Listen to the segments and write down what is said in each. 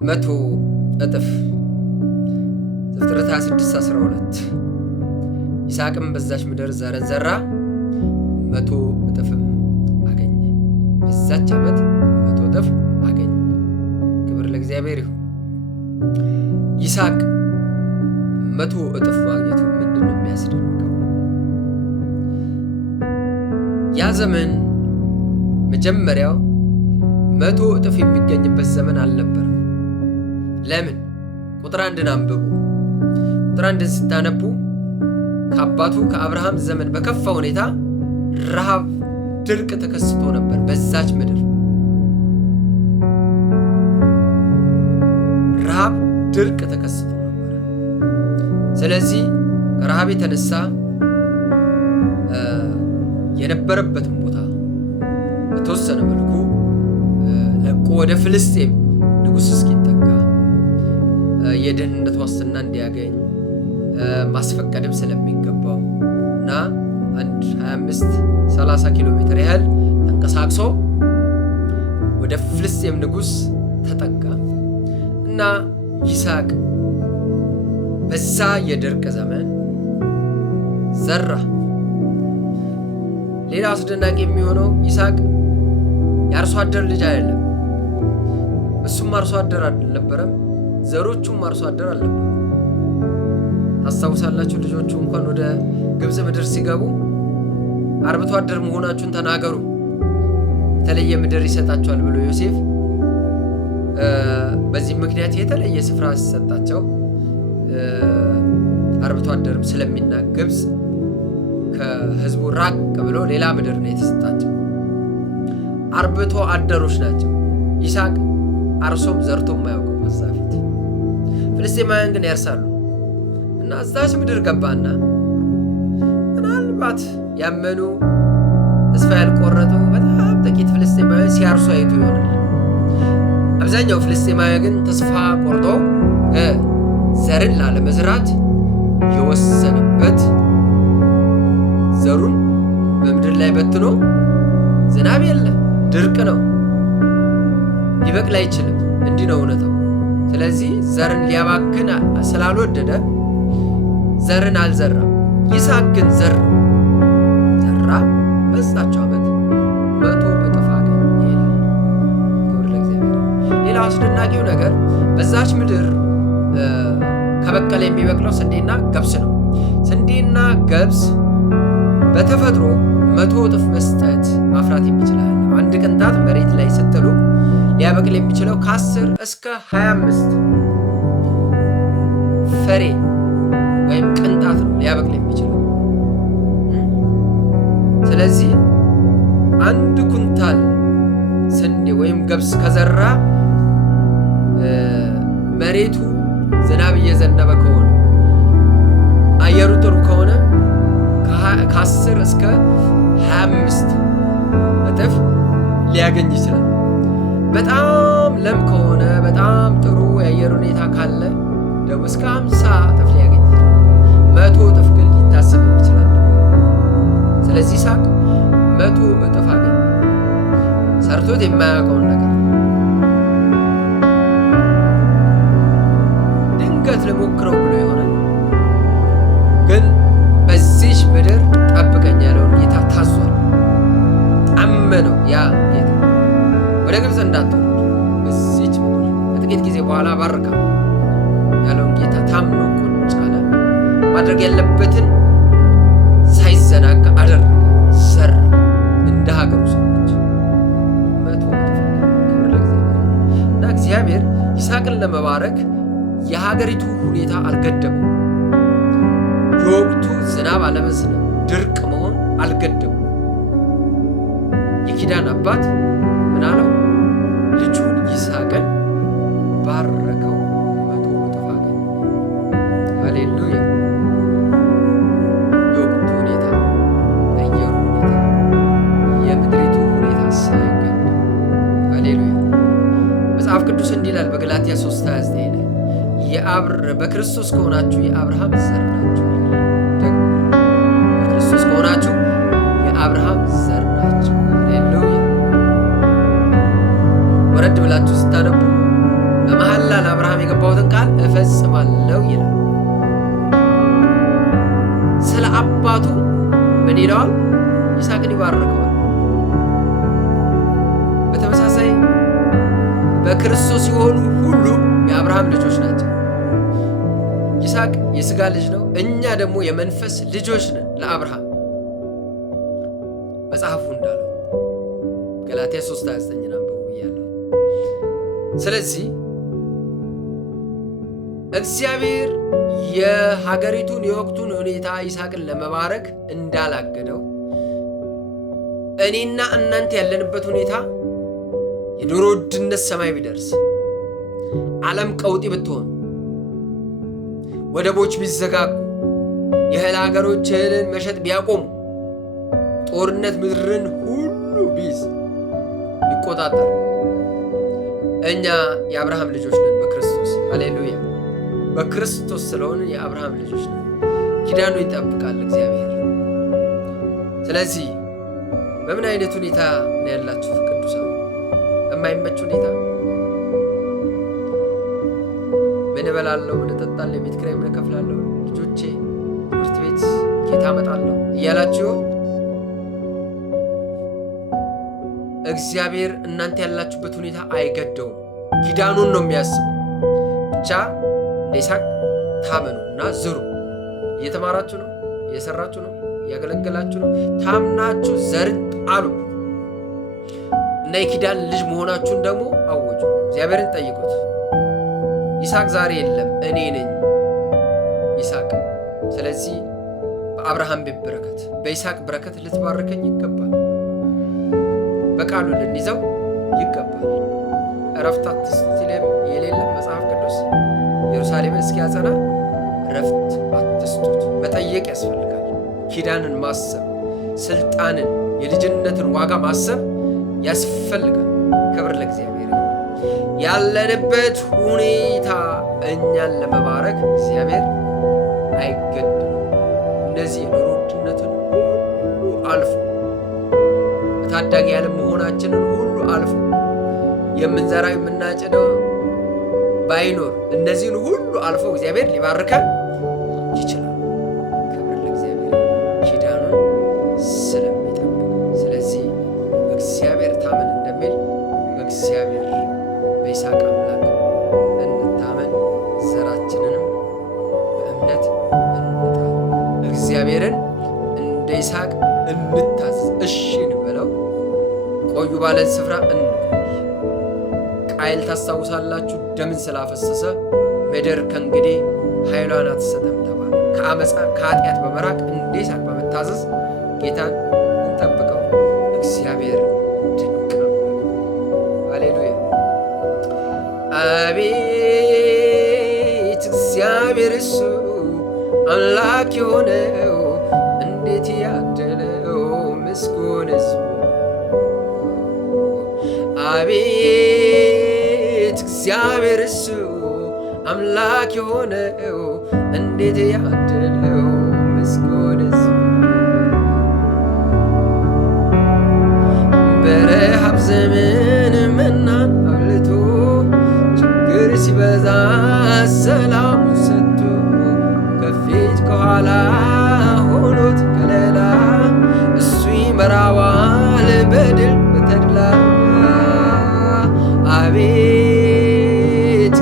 100 እጥፍ። ዘፍጥረት 26:12 ይስሐቅም በዛች ምድር ዘርን ዘራ 100 እጥፍም አገኘ። በዛች ዓመት 100 እጥፍ አገኘ። ክብር ለእግዚአብሔር ይሁን። ይስሐቅ 100 እጥፍ ማግኘቱ ምንድን ነው የሚያስደንቀው? ያ ዘመን መጀመሪያው 100 እጥፍ የሚገኝበት ዘመን አልነበረም። ለምን? ቁጥር 1ን አንብቡ። ቁጥር 1ን ስታነቡ ከአባቱ ከአብርሃም ዘመን በከፋ ሁኔታ ረሃብ፣ ድርቅ ተከስቶ ነበር በዛች ምድር። ረሃብ፣ ድርቅ ተከስቶ ነበር። ስለዚህ ከረሃብ የተነሳ የነበረበትን ቦታ በተወሰነ መልኩ ለቆ ወደ ፍልስጤም ንጉሥ እስኪጠጋ የደህንነት ዋስትና እንዲያገኝ ማስፈቀድም ስለሚገባው እና 25-30 ኪሎ ሜትር ያህል ተንቀሳቅሶ ወደ ፍልስጤም ንጉሥ ተጠጋ እና ይስሐቅ በዛ የድርቅ ዘመን ዘራ። ሌላ አስደናቂ የሚሆነው ይስሐቅ የአርሶ አደር ልጅ አይደለም። እሱም አርሶ አደር አልነበረም፣ ዘሮቹም አርሶ አደር አልነበረም። ታስታውሳላችሁ? ልጆቹ እንኳን ወደ ግብፅ ምድር ሲገቡ አርብቶ አደር መሆናችሁን ተናገሩ፣ የተለየ ምድር ይሰጣቸዋል ብሎ ዮሴፍ በዚህ ምክንያት የተለየ ስፍራ ሲሰጣቸው አርብቶ አደርም ስለሚናቅ ግብፅ ከህዝቡ ራቅ ብሎ ሌላ ምድር ነው የተሰጣቸው። አርብቶ አደሮች ናቸው። ይስሐቅ አርሶም ዘርቶም አያውቅም ከዛ ፊት። ፍልስጤማውያን ግን ያርሳሉ እና እዛች ምድር ገባና ምናልባት ያመኑ ተስፋ ያልቆረጡ በጣም ጥቂት ፍልስጤማውያን ሲያርሱ አይቶ ይሆናል። አብዛኛው ፍልስጤማዊ ግን ተስፋ ቆርጦ ዘርን ላለመዝራት የወሰነበት ዘሩን በምድር ላይ በትኖ ዝናብ የለ፣ ድርቅ ነው፣ ሊበቅል አይችልም። እንዲህ ነው እውነታው። ስለዚህ ዘርን ሊያባክን ስላልወደደ ዘርን አልዘራም። ይስሐቅ ግን ዘራ። በዛቸው ዓመት 100 እጥፍ አገኘ ይላል። ክብር ለእግዚአብሔር። ሌላው አስደናቂው ነገር በዛች ምድር ከበቀለ የሚበቅለው ስንዴና ገብስ ነው። ስንዴና ገብስ በተፈጥሮ 100 እጥፍ መስጠት ማፍራት የሚችላል። አንድ ቅንጣት መሬት ላይ ስትጥሉ ሊያበቅል የሚችለው ከ10 እስከ 25 ፍሬ ወይም ቅንጣት ነው ሊያበቅል የሚችለው። ስለዚህ አንድ ኩንታል ስንዴ ወይም ገብስ ከዘራ መሬቱ ዝናብ እየዘነበ ከሆነ አየሩ ጥሩ ከሆነ ከ10 እስከ 25 እጥፍ ሊያገኝ ይችላል። በጣም ለም ከሆነ በጣም ጥሩ የአየር ሁኔታ ካለ ደግሞ እስከ 50 እጥፍ ሊያገኝ ይችላል። 100 እጥፍ ግን ሊታሰብ ይችላል። ስለዚህ ይስሐቅ 100 እጥፍ አገኘ። ሰርቶት የማያውቀውን ነገር ድንገት ልሞክረው ብሎ ይሆናል። ግን በዚች ምድር ጠብቀኝ ያለውን ጌታ ታዟል። አመነው። ያ ጌታ ወደ ግብፅ እንዳትወርድ በዚች ምድር ከጥቂት ጊዜ በኋላ ባርካ ያለውን ጌታ ታምኖ ቁጭ አለ። ማድረግ ያለበትን ሳይዘናጋ አደረገ፣ ሰራ። እንደ ሀገሩ ሰዎች 100 እጥፍ። ክብር ለእግዚአብሔር እና እግዚአብሔር ይስሐቅን ለመባረክ የሀገሪቱ ሁኔታ አልገደበው። የወቅቱ ዝናብ አለመዝነብ፣ ድርቅ መሆን አልገደበው። የኪዳን አባት ምን አለው? ልጁን ይስሐቅን ባረከው፣ 100 እጥፍ አገኘ። ሃሌሉያ። የወቅቱ ሁኔታ፣ የአየሩ ሁኔታ፣ የምድሪቱ ሁኔታ ሳይገደብ፣ ሃሌሉያ። መጽሐፍ ቅዱስ እንዲህ ይላል በገላትያ 3:29 ላይ በክርስቶስ ከሆናችሁ የአብርሃም ዘር ናችሁ። ደግሞ በክርስቶስ ከሆናችሁ የአብርሃም ዘር ናችሁ። ሃሌሉያ። ወረድ ብላችሁ ስታነቡ በመሐላ እፈጽማለሁ ይላል። ስለ አባቱ ምን ይለዋል? ይስሐቅን ይባርከዋል። በተመሳሳይ በክርስቶስ የሆኑ ሁሉ የአብርሃም ልጆች ናቸው። ይስሐቅ የሥጋ ልጅ ነው፣ እኛ ደግሞ የመንፈስ ልጆች ነን ለአብርሃም መጽሐፉ እንዳለው ገላትያ 3:29 አንብቡ እያለሁ። ስለዚህ እግዚአብሔር የሀገሪቱን የወቅቱን ሁኔታ ይስሐቅን ለመባረክ እንዳላገደው እኔና እናንተ ያለንበት ሁኔታ የኑሮ ውድነት ሰማይ ቢደርስ፣ ዓለም ቀውጢ ብትሆን፣ ወደቦች ቢዘጋጉ፣ የእህል ሀገሮች እህልን መሸጥ ቢያቆሙ፣ ጦርነት ምድርን ሁሉ ቢቆጣጠር፣ እኛ የአብርሃም ልጆች ነን በክርስቶስ። ሃሌሉያ! በክርስቶስ ስለሆነ የአብርሃም ልጆች ነን። ኪዳኑ ይጠብቃል እግዚአብሔር። ስለዚህ በምን አይነት ሁኔታ ነው ያላችሁ ቅዱሳን? በማይመች ሁኔታ ምን እበላለሁ፣ ምን እጠጣለሁ፣ የቤት ኪራይ ምን እከፍላለሁ፣ ልጆቼ ትምህርት ቤት ኬታ አመጣለሁ እያላችሁ እግዚአብሔር እናንተ ያላችሁበት ሁኔታ አይገደውም። ኪዳኑን ነው የሚያስበው። ብቻ እንደ ይስሐቅ ታመኑ እና ዝሩ። እየተማራችሁ ነው፣ እየሰራችሁ ነው፣ እያገለገላችሁ ነው። ታምናችሁ ዘርን ጣሉ እና የኪዳን ልጅ መሆናችሁን ደግሞ አወጁ። እግዚአብሔርን ጠይቁት። ይስሐቅ ዛሬ የለም፣ እኔ ነኝ ይስሐቅ። ስለዚህ በአብርሃም ቤት በረከት፣ በይስሐቅ በረከት ልትባርከኝ ይገባል። በቃሉ ልንይዘው ይገባል። እረፍት አትስጡት የሌለ መጽሐፍ ቅዱስ ኢየሩሳሌምን እስኪያጸና እረፍት አትስጡት። መጠየቅ ያስፈልጋል። ኪዳንን ማሰብ፣ ስልጣንን፣ የልጅነትን ዋጋ ማሰብ ያስፈልጋል። ክብር ለእግዚአብሔር። ያለንበት ሁኔታ እኛን ለመባረክ እግዚአብሔር አይገድም። እነዚህ የኑሮ ውድነትን ሁሉ አልፎ ታዳጊ ያለ መሆናችንን ሁሉ አልፎ የምንዘራው የምናጭደው ባይኖር እነዚህን ሁሉ አልፎ እግዚአብሔር ሊባርከን ይችላል። ክብር ለእግዚአብሔር ኪዳኑን ስለሚጠብቅ። ስለዚህ እግዚአብሔር ታመን እንደሚል በእግዚአብሔር በይስሐቅ አምላክ እንታመን፣ ዘራችንንም በእምነት እንጣል። እግዚአብሔርን እንደ ይስሐቅ እንታዘዝ፣ እሺ እንበለው። ቆዩ ባለን ስፍራ እንቆይ። ቃየል ታስታውሳላችሁ፣ ደምን ስላፈሰሰ ምድር ከእንግዲህ ኃይሏን አትሰጥም ተባለ። ከአመፃ ከኃጢአት በመራቅ እንደ ይስሐቅ በመታዘዝ ጌታን እንጠብቀው። እግዚአብሔር ድንቅ ነው። ሃሌሉያ! አቤት እግዚአብሔር እሱ አምላክ የሆነው እንዴት ያደለው ምስጉን ሕዝቡ። አቤት እግዚአብሔር እሱ አምላክ የሆነው እንዴት ያደለው ምስጉን ሕዝቡ። በረሃብ ዘመን መናን አብልቶ ችግር ሲበዛ ሰላሙን ሰጥቶ ከፊት ከኋላ ሆኖት ከለላ እሱ ይመራዋል በድል በተድላ። አቤት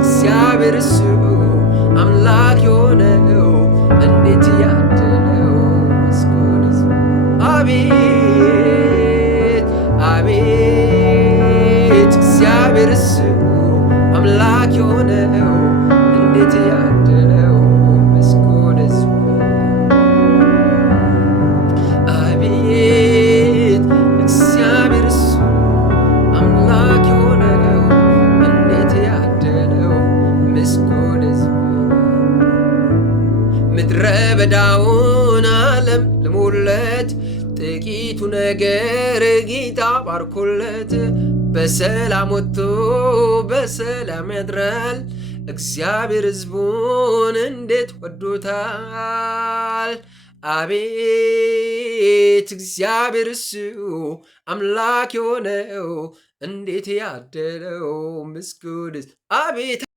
እግዚአብሔር እሱ አምላክ የሆነው እንዴት ያደለው ምስጉን ሕዝቡ። አቤት አቤት እግዚአብሔር እሱ አምላክ የሆነው እንዴት ያደለው ምስጉን ሕዝቡ። አቤት እግዚአብሔር እሱ አምላክ የሆነው እንዴት ያደለው ምስጉን ሕዝቡ። ምድረ በዳውን ዓለም ልሞለት ጥቂቱ ነገር ጌታ ባርኮለት በሰላም ወጥቶ በሰላም ያድራል። እግዚአብሔር ሕዝቡን እንዴት ወዶታል። አቤት እግዚአብሔር እሱ አምላክ የሆነው እንዴት ያደለው ምስጉን ሕዝብ። አቤት